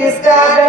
किसका